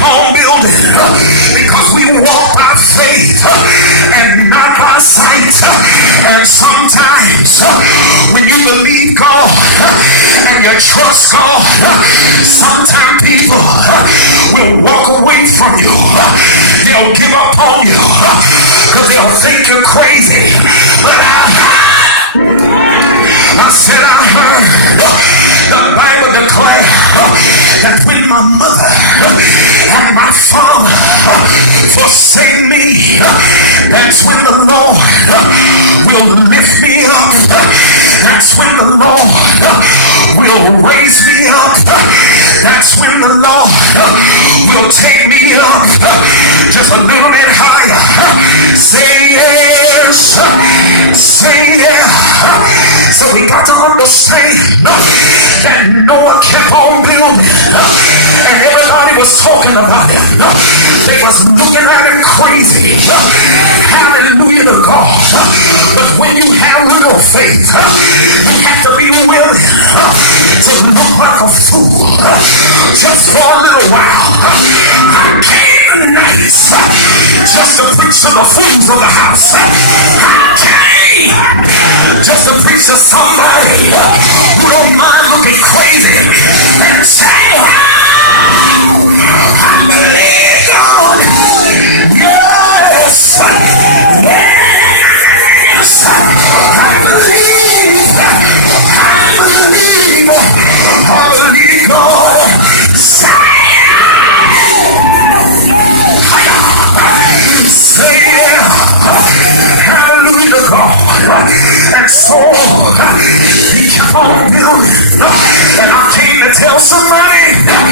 kept on building because we walk by faith and not by sight. And sometimes when you believe God and you trust God, sometimes people will walk away from you. They'll give up on you because they'll think you're crazy. But I said I heard the Bible declare that when my mother and my father forsake me, that's when the Lord will lift me up. That's when the Lord will raise me up. That's when the Lord will take me up just a little bit higher. Say yes, say yeah. So we got to understand that Noah kept on building, and everybody was talking about him. They was looking at him crazy. Hallelujah to God. But when you have little faith, you have to be willing to look like a fool just for a little while. I came tonight just to preach to the fools of the house. I came just to preach to somebody who don't mind looking crazy and say, I believe God. Yes. Yes. I believe God. Say yeah. Hallelujah to God. And so he kept on building. And I came to tell somebody that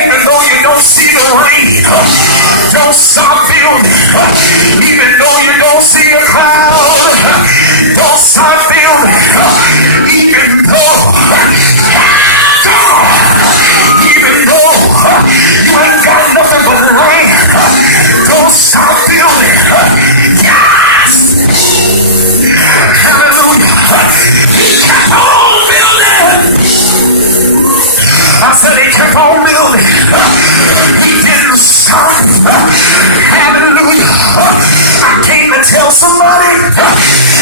even though you don't see the rain, don't stop building. Even though you don't see a cloud, don't stop building. Even though you ain't got nothing but land, don't stop building. Yes! Hallelujah! He kept on building. I said he kept on building. He didn't stop. Hallelujah! I came to tell somebody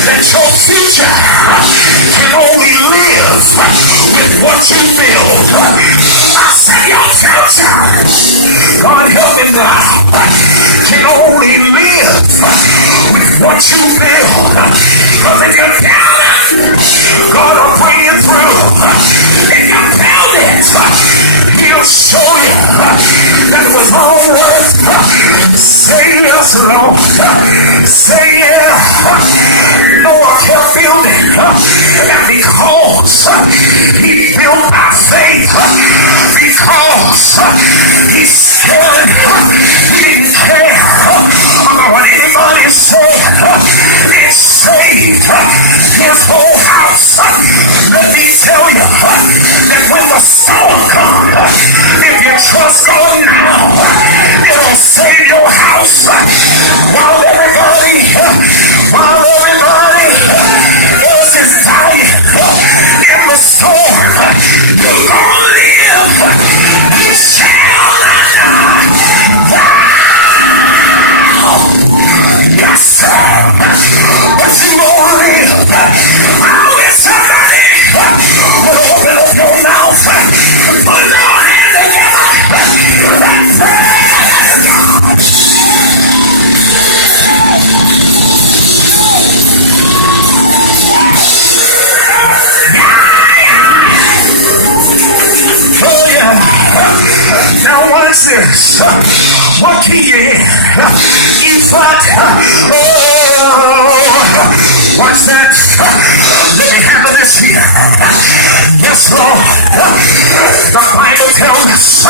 that your future can only live with what you build. I said your future, God help me now, can only live with what you build. Because if you build it, God will bring you through. If you build it, He'll show you that it was all worth. Say yes, Lord. Say yeah. Noah kept building, and because he built by faith, because he said he didn't care about what anybody said, it saved his whole house. Let me tell you that when the storm comes, if you trust God now, it'll save your house. While everybody else is dying in the storm, you're gonna live. You shall not die. Yes, sir. But you gonna live. I wish somebody would open up your mouth, put your hand together, and praise God. Oh yeah. Now watch this. What he did? He fought. Oh, watch that. Let me handle this here. Yes, Lord. The Bible tells us,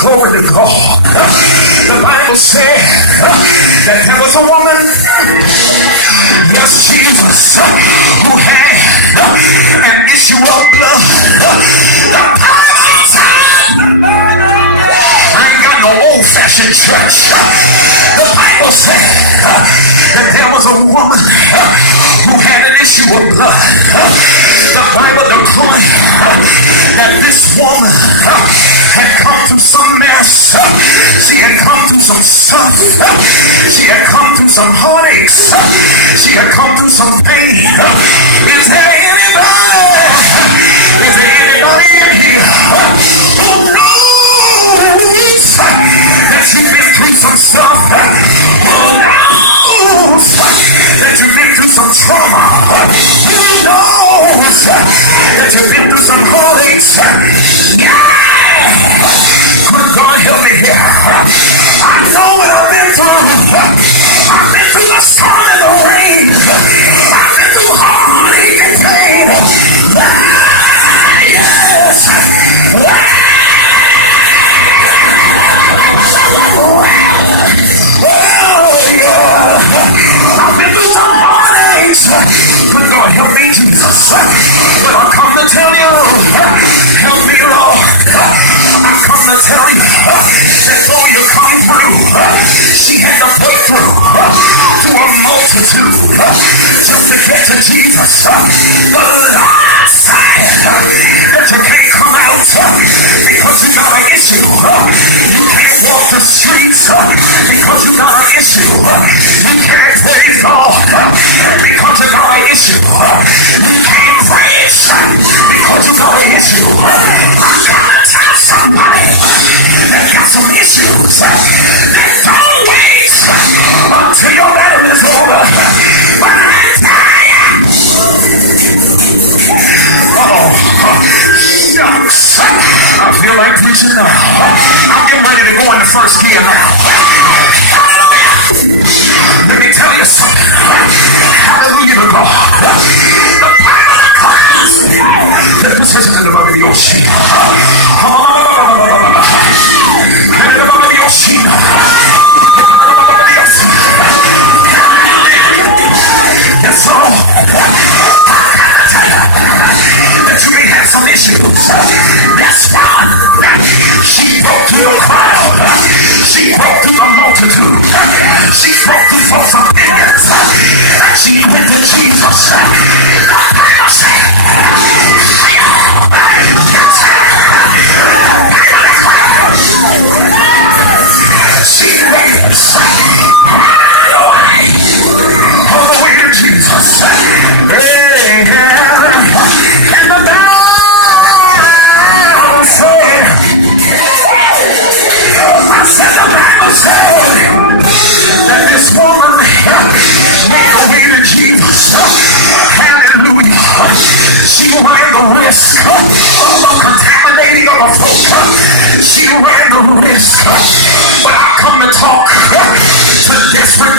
glory to God. The Bible said that there was a woman, yes, Jesus, who had an issue of blood. The Bible said, I ain't got no old-fashioned church. The Bible said that there was a woman who had an issue of blood. The Bible declared that this woman had come to some mess. She stuff. She had come through some heartaches. She had come through some pain. Is there anybody? Is there anybody in here who knows that you've been through some stuff? Who knows that you've been through some trauma? Who knows that you've been through some heartaches? Yeah! Good God, help me here. I know what I've been through. I've been through the storm and the rain. I've been through heartache and pain. Yes. I've been through some heartaches. Good God, help me, Jesus. But I come to tell you, help me, Lord. I come to tell you that though you come through, she had to put through a multitude just to get to Jesus. But Lord said that you can't come out because you got an issue. You can't walk the streets because you got an issue. You can't praise God because you got an issue. You can't praise because you got an issue. I gotta tell somebody that got some issues that don't wait until your battle is over. But I tell you, shucks, I feel like preaching now. I'm getting ready to go into first gear now. Let me tell you something. Hallelujah to God. The power of Christ. Let this listen to the bug of the ocean. Yes, Lord. That you may have some issues. That's one. She broke through the crowd. She broke through the multitude. She broke through false opinions. She went to Jesus. She went all the way to Jesus. And the Bible said, I said the Bible said that this woman made her way to Jesus. Hallelujah. She ran the risk of contaminating other folk. She ran the risk. But I come to talk to desperate